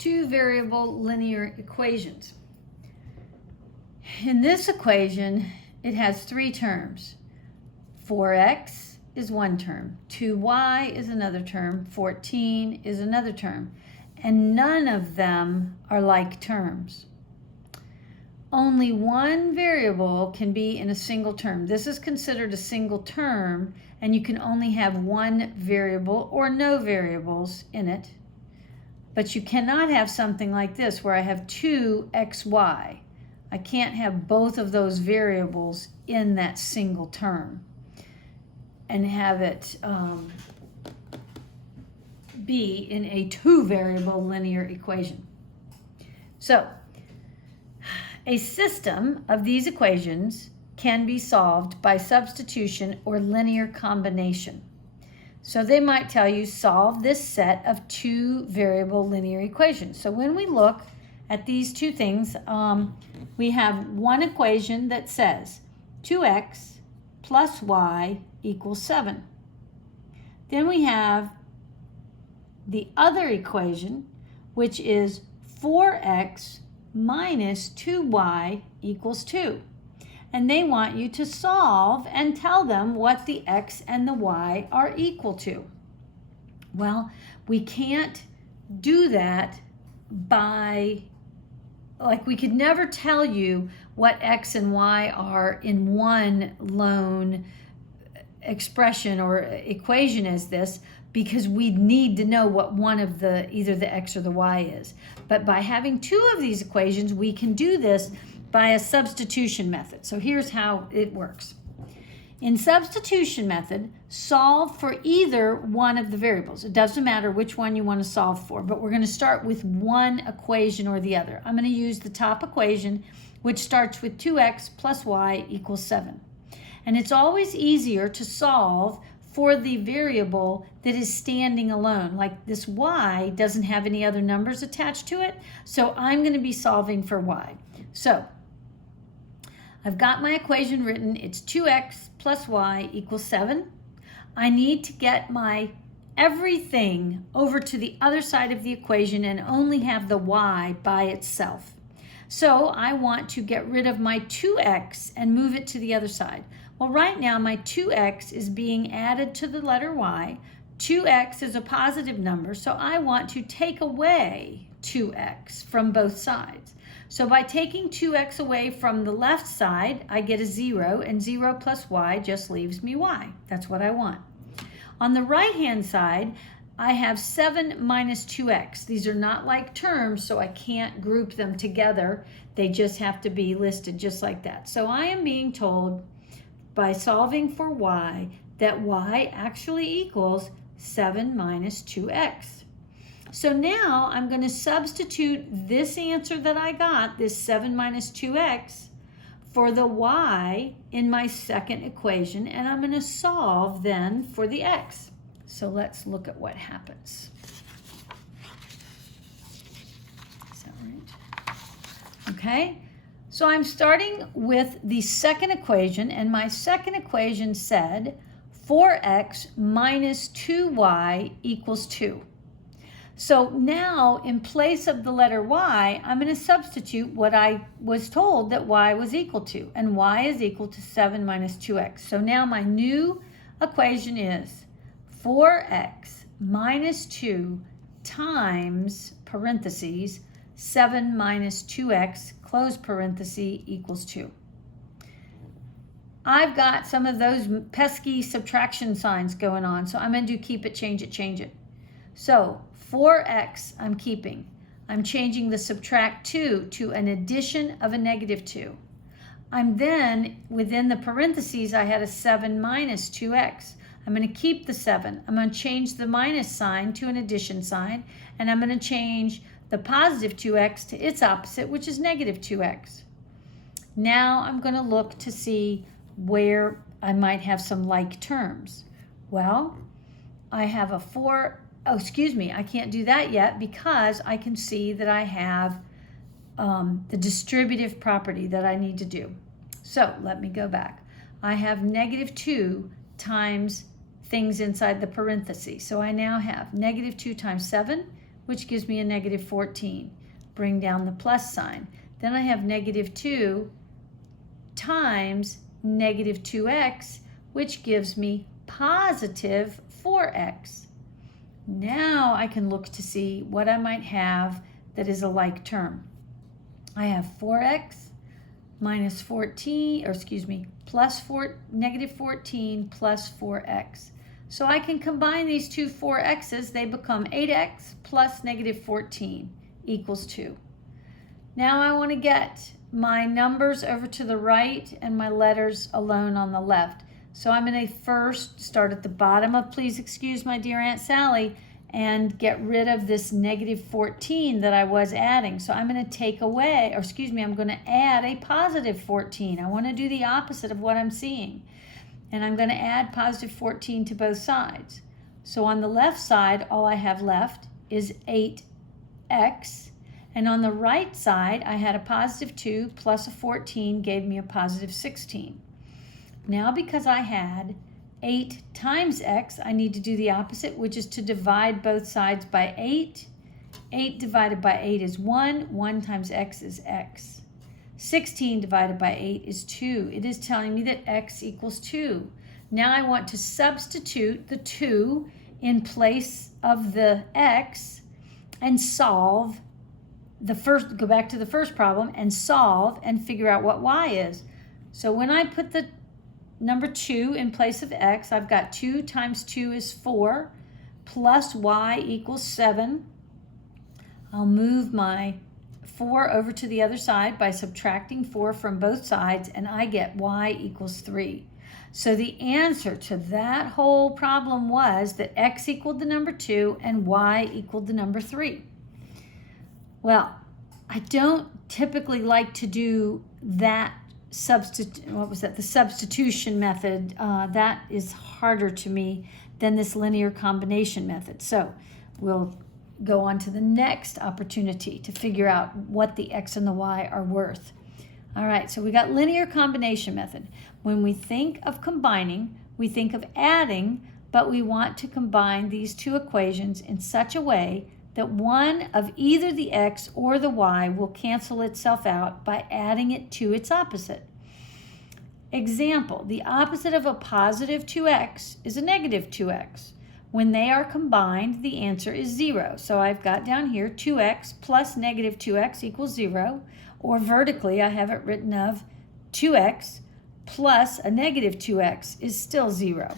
two variable linear equations. In this equation, it has three terms. 4x is one term, 2y is another term, 14 is another term, and none of them are like terms. Only one variable can be in a single term. This is considered a single term, and you can only have one variable or no variables in it. But you cannot have something like this where I have 2xy. I can't have both of those variables in that single term and have it be in a two variable linear equation. So, a system of these equations can be solved by substitution or linear combination. So they might tell you solve this set of two variable linear equations. So when we look at these two things, we have one equation that says 2x plus y equals 7. Then we have the other equation, which is 4x minus 2y equals 2. And they want you to solve and tell them what the x and the y are equal to. Well, we can't do that by, like, we could never tell you what x and y are in one lone expression or equation as this, because we need to know what one of the, either the x or the y is. But by having two of these equations, we can do this by a substitution method. So here's how it works. In substitution method, solve for either one of the variables. It doesn't matter which one you want to solve for, but we're going to start with one equation or the other. I'm going to use the top equation, which starts with 2x plus y equals 7. And it's always easier to solve for the variable that is standing alone. Like this y doesn't have any other numbers attached to it, so I'm going to be solving for y. So I've got my equation written. It's 2x plus y equals 7. I need to get my everything over to the other side of the equation and only have the y by itself. So I want to get rid of my 2x and move it to the other side. Well, right now my 2x is being added to the letter y. 2x is a positive number, so I want to take away 2x from both sides. So by taking 2x away from the left side, I get a 0, and 0 plus y just leaves me y. That's what I want. On the right-hand side, I have 7 minus 2x. These are not like terms, so I can't group them together. They just have to be listed just like that. So I am being told by solving for y that y actually equals 7 minus 2x. So now I'm going to substitute this answer that I got, this 7 minus 2x, for the y in my second equation, and I'm going to solve then for the x. So let's look at what happens. Is that right? Okay, so I'm starting with the second equation, and my second equation said 4x minus 2y equals 2. So now, in place of the letter y, I'm going to substitute what I was told that y was equal to, and y is equal to 7 minus 2x. So now my new equation is 4x minus 2 times, parentheses, 7 minus 2x, close parenthesis, equals 2. I've got some of those pesky subtraction signs going on, so I'm going to do keep it, change it, change it. So 4x I'm keeping. I'm changing the subtract 2 to an addition of a negative 2. I'm then, within the parentheses, I had a 7 minus 2x. I'm going to keep the 7. I'm going to change the minus sign to an addition sign, and I'm going to change the positive 2x to its opposite, which is negative 2x. Now I'm going to look to see where I might have some like terms. Well, I have a 4, oh, excuse me, I can't do that yet because I can see that I have the distributive property that I need to do. So let me go back. I have negative 2 times things inside the parentheses. So I now have negative 2 times 7, which gives me a negative 14. Bring down the plus sign. Then I have negative 2 times negative 2x, which gives me positive 4x. Now I can look to see what I might have that is a like term. I have 4x minus 14, or excuse me, negative 14 plus 4x. So I can combine these two 4x's. They become 8x plus negative 14 equals 2. Now I want to get my numbers over to the right and my letters alone on the left. So I'm going to first start at the bottom of Please Excuse My Dear Aunt Sally and get rid of this negative 14 that I was adding. So I'm going to take away, or excuse me, I'm going to add a positive 14. I want to do the opposite of what I'm seeing. And I'm going to add positive 14 to both sides. So on the left side, all I have left is 8x. And on the right side, I had a positive 2 plus a 14 gave me a positive 16. Now because I had 8 times x, I need to do the opposite, which is to divide both sides by 8. 8 divided by 8 is 1. 1 times x is x. 16 divided by 8 is 2. It is telling me that x equals 2. Now I want to substitute the 2 in place of the x and solve the first, go back to the first problem and solve and figure out what y is. So when I put the number 2 in place of x, I've got 2 times 2 is 4 plus y equals 7. I'll move my 4 over to the other side by subtracting 4 from both sides, and I get y equals 3. So the answer to that whole problem was that x equaled the number 2 and y equaled the number 3. Well, I don't typically like to do that the substitution method. That is harder to me than this linear combination method. So we'll go on to the next opportunity to figure out what the x and the y are worth. All right, so we got linear combination method. When we think of combining, we think of adding, but we want to combine these two equations in such a way that one of either the x or the y will cancel itself out by adding it to its opposite. Example, the opposite of a positive 2x is a negative 2x. When they are combined, the answer is 0. So I've got down here 2x plus negative 2x equals 0, or vertically I have it written of 2x plus a negative 2x is still 0.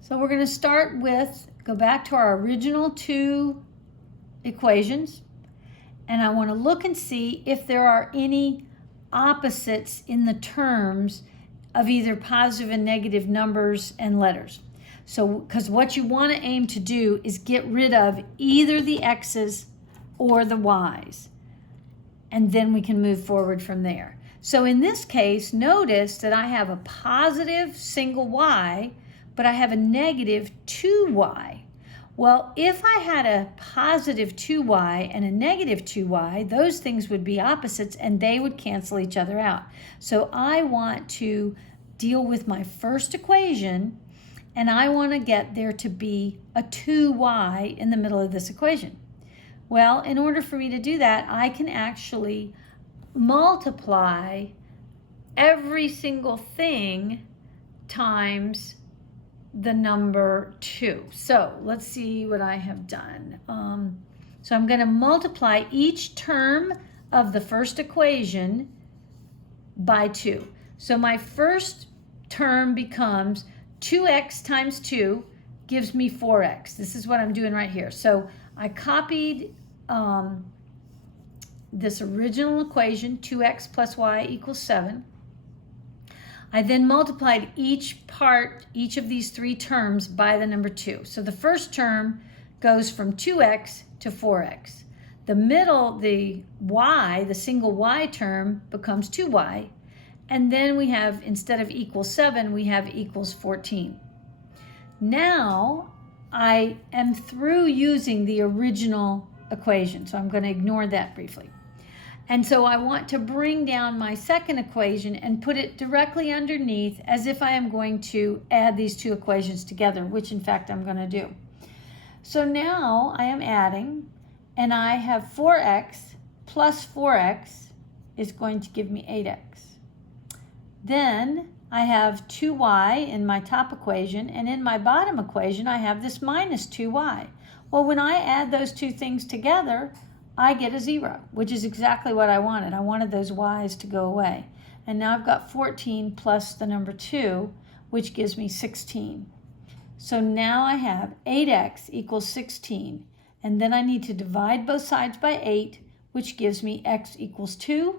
So we're going to start with, go back to our original two equations, and I want to look and see if there are any opposites in the terms of either positive and negative numbers and letters. So, because what you want to aim to do is get rid of either the x's or the y's, and then we can move forward from there. So in this case, notice that I have a positive single y, but I have a negative 2y. Well, if I had a positive 2y and a negative 2y, those things would be opposites and they would cancel each other out. So I want to deal with my first equation, and I want to get there to be a 2y in the middle of this equation. Well, in order for me to do that, I can actually multiply every single thing times the number 2. So let's see what I have done. So I'm going to multiply each term of the first equation by 2. So my first term becomes 2x times 2 gives me 4x. This is what I'm doing right here. So I copied this original equation, 2x plus y equals 7. I then multiplied each of these three terms by the number 2. So the first term goes from 2x to 4x. The middle, the y, the single y term becomes 2y. And then we have, instead of equals 7, we have equals 14. Now I am through using the original equation, so I'm going to ignore that briefly. And so I want to bring down my second equation and put it directly underneath as if I am going to add these two equations together, which in fact I'm going to do. So now I am adding, and I have 4x plus 4x is going to give me 8x. Then I have 2y in my top equation, and in my bottom equation I have this minus 2y. Well, when I add those two things together, I get a 0, which is exactly what I wanted. I wanted those y's to go away. And now I've got 14 plus the number 2, which gives me 16. So now I have 8x equals 16. And then I need to divide both sides by 8, which gives me x equals 2,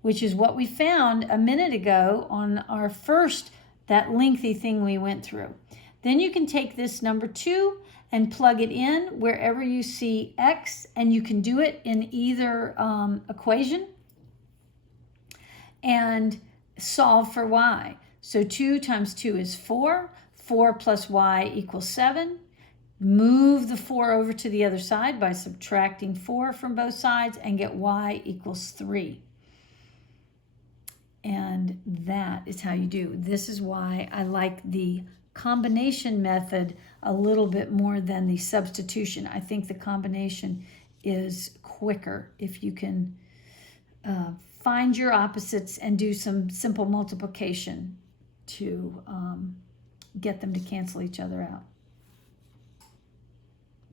which is what we found a minute ago on our first, that lengthy thing we went through. Then you can take this number 2 and plug it in wherever you see x, and you can do it in either equation and solve for y. So 2 times 2 is 4. 4 plus y equals 7. Move the 4 over to the other side by subtracting 4 from both sides and get y equals 3. And that is how you do. This is why I like the combination method a little bit more than the substitution. I think the combination is quicker if you can find your opposites and do some simple multiplication to get them to cancel each other out.